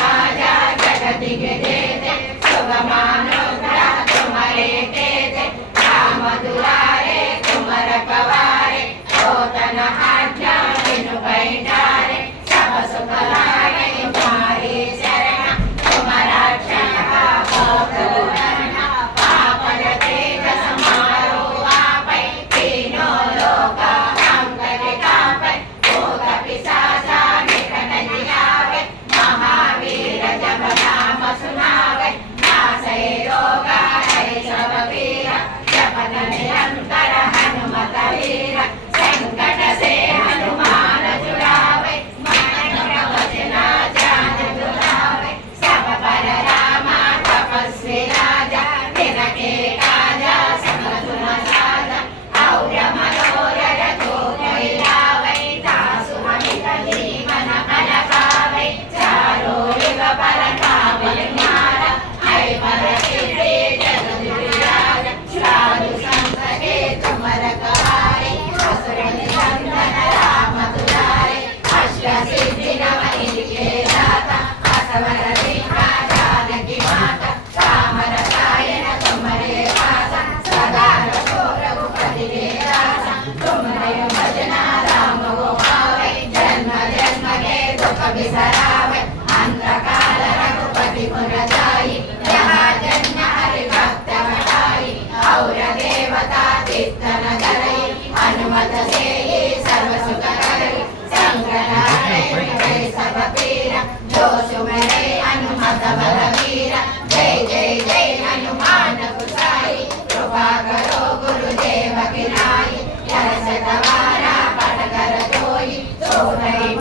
काजा जगति के देते सुगमानुग्रह तुम्हारे देते राम दुलारे तुम रखवारे होतन आज्ञा बिनु पैठारे सब सुख लागे तुम्हारी शरण तुम्हारा क्षमा पूर्ण पापन तेज समारो आपै तीनों लोक अंकट कापै भूत पिशाच निकट नहीं आवे महावीर जब नाम सुनावे नासै रोग हरै सब पीरा जपत निरंतर हनुमत वीर संकट से हनुमान छुड़ावे मन वचन ध्यान दुलावे सब पर रामा तपस्वी राजा तिनके काजा सकल गुण साजा और मनोरथ जो कोई लावे तासु अमित जीवन फल पावे चारों युग फल पावन मारा है पर सिद्धि जग दुर्याग साधु संत के तुम रखवारे असुर निकंदन राम दुलारे अष्ट सिद्धि नवनीत के दाता असवर दीना जानकी माता राम रसायन तुम्हारे पासा सदा रखो रघुपति के दासा तुम्हारे भजना राम को पावे जन्म जन्म के दुख बिसरावे अंत काल रघुपति पुर जाई यहाँ जन्म हरि भक्त बटाई और देवता चित्तन धरई हनुमत से ही सर्व सुख करई संकट हरै सब पीरा जो सुमरे हनुमत बलवीरा जय जय जय हनुमान गोसाई कृपा करो गुरुदेव की नाई यह सतवारा पढ़ कर जोई सो नहीं